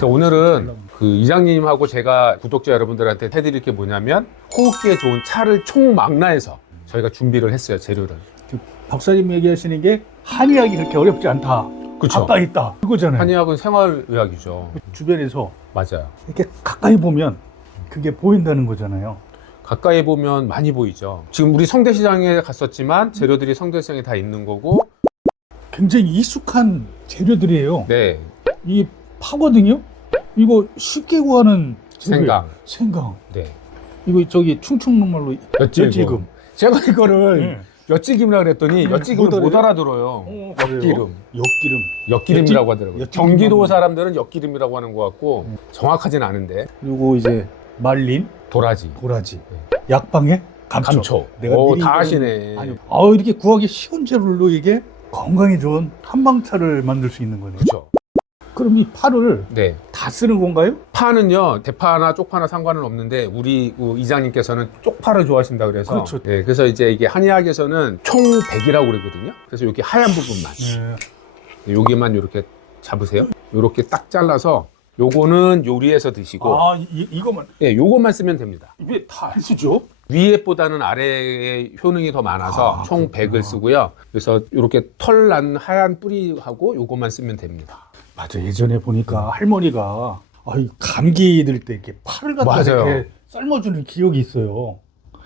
그래서 오늘은 그 이장님하고 제가 구독자 여러분들한테 해드릴 게 뭐냐면 호흡기에 좋은 차를 총망라해서 저희가 준비를 했어요 재료를. 박사님 얘기하시는 게 한의학이 그렇게 어렵지 않다. 그쵸. 가까이 있다. 그거잖아요. 한의학은 생활의학이죠. 주변에서 맞아요. 이렇게 가까이 보면 그게 보인다는 거잖아요. 가까이 보면 많이 보이죠. 지금 우리 성대시장에 갔었지만 재료들이 성대시장에 다 있는 거고, 굉장히 익숙한 재료들이에요. 네 이 파거든요. 이거 쉽게 구하는. 생강, 생강. 네 이거 저기 충청도말로 엿지금. 제가 이거를 네. 엿지김이라 그랬더니 음, 엿지김을 못? 알아들어요. 어, 엿기름. 엿기름. 엿기름이라고 하더라고요. 경기도 사람들은 엿기름이라고 하는 것 같고 정확하진 않은데 그리고 이제 말린 도라지, 도라지. 약방에 감초. 감초. 내가 오, 다 아시네. 아니, 아 이렇게 구하기 쉬운 재료로 이게 건강에 좋은 한방차를 만들 수 있는 거네요. 그렇죠. 그럼 이 파를 네. 다 쓰는 건가요? 파는요 대파나 쪽파나 상관은 없는데 우리 그 이장님께서는 쪽파를 좋아하신다 그래서 그렇죠. 네, 그래서 이제 이게 한의학에서는 총 100이라고 그러거든요. 그래서 여기 하얀 부분만 네. 여기만 이렇게 잡으세요. 이렇게 딱 잘라서 요거는 요리해서 드시고 아 이, 이거만 네, 요것만 쓰면 됩니다. 왜다안 쓰죠? 위에보다는 아래에 효능이 더 많아서 아, 총 그렇구나. 100을 쓰고요. 그래서 이렇게 털 난 하얀 뿌리하고 요것만 쓰면 됩니다. 맞아 예전에 보니까 할머니가 아이 감기 들 때 이렇게 파를 갖다 맞아요. 이렇게 삶아주는 기억이 있어요.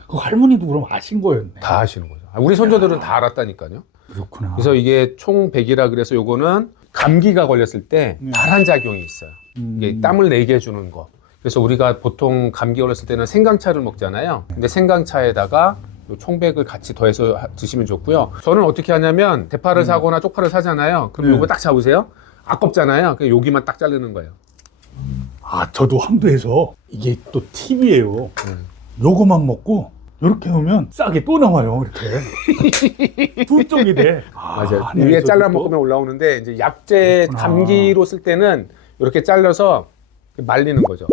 그 할머니도 그럼 아신 거였네. 다 하시는 거죠. 아, 우리 손자들은 다 알았다니까요. 그렇구나. 그래서 이게 총 100이라 그래서 요거는 감기가 걸렸을 때 네. 발한 작용이 있어요. 음. 이게 땀을 내게 해주는 거. 그래서 우리가 보통 감기 걸렸을 때는 생강차를 먹잖아요. 근데 생강차에다가 요 총백을 같이 더해서 하- 드시면 좋고요. 저는 어떻게 하냐면 대파를 사거나 쪽파를 사잖아요. 그럼 네. 요거 딱 잡으세요. 아깝잖아요. 그냥 여기만 딱 자르는 거예요. 아 저도 항도에서 이게 또 팁이에요. 음. 요거만 먹고 이렇게 하면 싸게 또 나와요. 이렇게 두 쪽이 돼. 아, 맞아요. 안에서도 위에 잘라 또- 먹으면 올라오는데 이제 약재 그렇구나. 감기로 쓸 때는 이렇게 잘라서 말리는 거죠.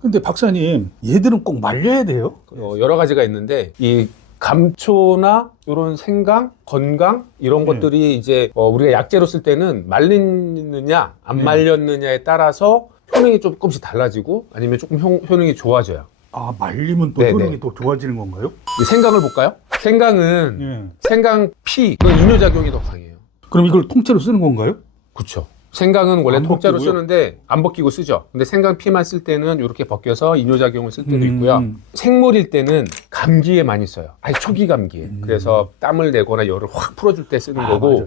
근데 박사님 얘들은 꼭 말려야 돼요? 어, 여러 가지가 있는데 이 감초나 이런 생강, 건강 이런 네. 것들이 이제 어, 우리가 약재로 쓸 때는 말리느냐 안 네. 말렸느냐에 따라서 효능이 조금씩 달라지고 아니면 조금 효, 효능이 좋아져요. 아 말리면 또 네, 효능이 네. 더 좋아지는 건가요? 이 생강을 볼까요? 생강은 예. 생강 피, 그 이뇨작용이 더 강해요. 그럼 이걸 통째로 쓰는 건가요? 그렇죠. 생강은 원래 안 통째로 벗기고요? 쓰는데 안 벗기고 쓰죠. 근데 생강 피만 쓸 때는 이렇게 벗겨서 이뇨작용을 쓸 때도 음. 있고요. 생물일 때는 감기에 많이 써요. 아니 초기 감기에. 음. 그래서 땀을 내거나 열을 확 풀어줄 때 쓰는 아, 거고 맞아요.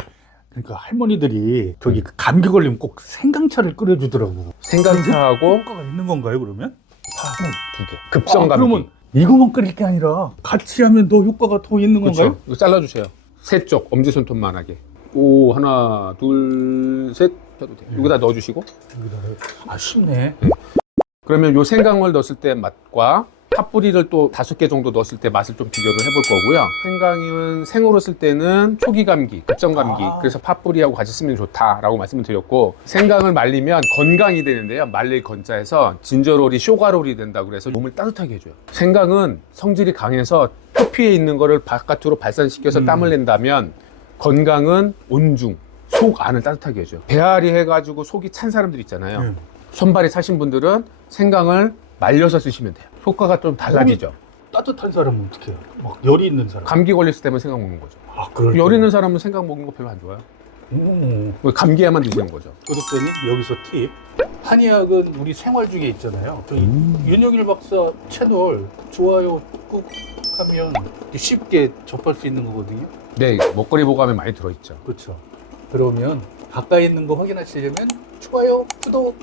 그러니까 할머니들이 저기 그 감기 걸리면 꼭 생강차를 끓여주더라고. 생강차하고 효과가 있는 건가요 그러면? 파고 두 개. 급성 아, 감기. 그러면 이거만 끓일 게 아니라 같이 하면 더 효과가 더 있는 건가요? 그렇죠. 이거 잘라주세요. 세 쪽 엄지 손톱만하게. 오 하나 둘 셋 해도 돼요. 음. 여기다 넣어주시고 아 쉽네. 그러면 요 생강을 넣었을 때 맛과 팥뿌리를 또 다섯 개 정도 넣었을 때 맛을 좀 비교를 해볼 거고요. 생강은 생으로 쓸 때는 초기 감기, 급성 감기, 아. 그래서 팥뿌리하고 같이 쓰면 좋다라고 말씀을 드렸고 생강을 말리면 건강이 되는데요. 말릴 건자에서 진저롤이 쇼가롤이 된다고 그래서 몸을 따뜻하게 해줘요. 생강은 성질이 강해서 표피에 있는 거를 바깥으로 발산시켜서 음. 땀을 낸다면 건강은 온중, 속 안을 따뜻하게 해줘요. 배앓이 해가지고 속이 찬 사람들 있잖아요. 예. 손발이 차신 분들은 생강을 말려서 쓰시면 돼요. 효과가 좀 달라지죠. 따뜻한 사람은 어떻게 해요? 막 열이 있는 사람. 감기 걸렸을 때만 생강 먹는 거죠. 아 그럴 열 있는 사람은 생강 먹는 거 별로 안 좋아요. 오. 감기에만 드시는 거죠. 구독자님 여기서 팁. 한의학은 우리 생활 중에 있잖아요. 저희 음. 윤영일 박사 채널 좋아요 꾹 하면 쉽게 접할 수 있는 거거든요. 네, 먹거리 보감에 많이 들어있죠. 그렇죠. 그러면 가까이 있는 거 확인하시려면 좋아요, 구독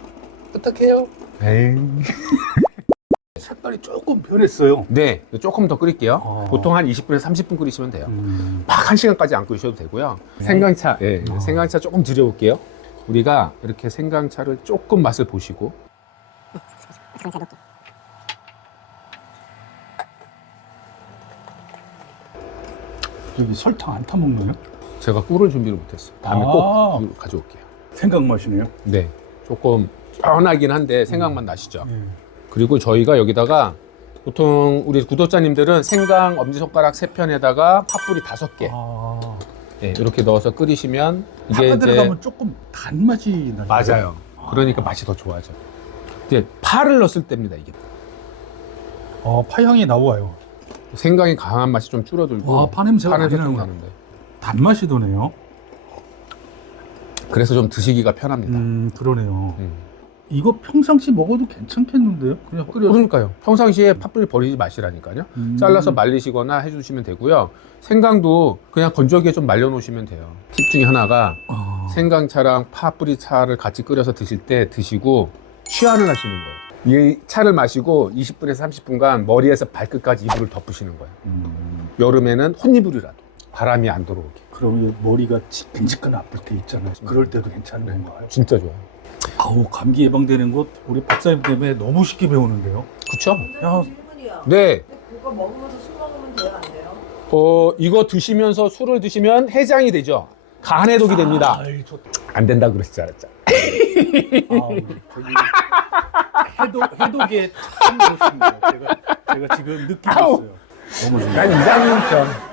부탁해요. 색깔이 조금 변했어요. 네, 조금 더 끓일게요. 아. 보통 한 20분에서 30분 끓이시면 돼요. 음. 막한 시간까지 안 끓이셔도 되고요. 네. 생강차, 예, 아. 생강차 조금 드려볼게요. 우리가 이렇게 생강차를 조금 맛을 보시고 여기 설탕 안 타먹나요? 제가 꿀을 준비를 못했어요. 다음에 아. 꼭꿀 가져올게요. 생각 맛이네요. 네, 조금 뻔하긴 한데 생각만 나시죠. 예. 그리고 저희가 여기다가 보통 우리 구독자님들은 생강 엄지손가락 세 편에다가 팥뿌리 다섯 개 아, 네, 이렇게 넣어서 끓이시면 이게 파가 이제 들어가면 조금 단맛이 나요. 맞아요. 그러니까 맛이 더 좋아져. 이제 파를 넣었을 때입니다 이게 어, 파향이 나와요. 생강이 강한 맛이 좀 줄어들고 와, 파 냄새가 많이 냄새 좀 나는구나. 나는데 단맛이 도네요. 그래서 좀 드시기가 편합니다. 음, 그러네요. 음. 이거 평상시 먹어도 괜찮겠는데요? 그냥 끓여. 그러니까요. 평상시에 팥뿌리 버리지 마시라니까요. 음. 잘라서 말리시거나 해주시면 되고요. 생강도 그냥 건조기에 좀 말려놓으시면 돼요. 팁 중에 하나가 아. 생강차랑 파뿌리 차를 같이 끓여서 드실 때 드시고 취한을 하시는 거예요. 이 차를 마시고 20분에서 30분간 머리에서 발끝까지 이불을 덮으시는 거예요. 음. 여름에는 혼이불이라도 바람이 안 들어오게. 그럼 머리가 지끈지끈 아플 때 있잖아요. 그럴 때도 괜찮은 네. 건가요? 진짜 좋아요. 아우 감기 예방되는 것 우리 박사님 때문에 너무 쉽게 배우는데요. 그쵸? 야. 원장님 질문이요. 네. 그거 먹으면서 술 먹으면 돼요, 안 돼요? 어, 이거 드시면서 술을 드시면 해장이 되죠. 간 해독이 됩니다. 아이, 좋다. 안 된다 그랬지 않았죠? 아우, 저기 해독 해독에 참 좋습니다. 제가 제가 지금 느끼고. 있어요. 너무. 난 이장님 편.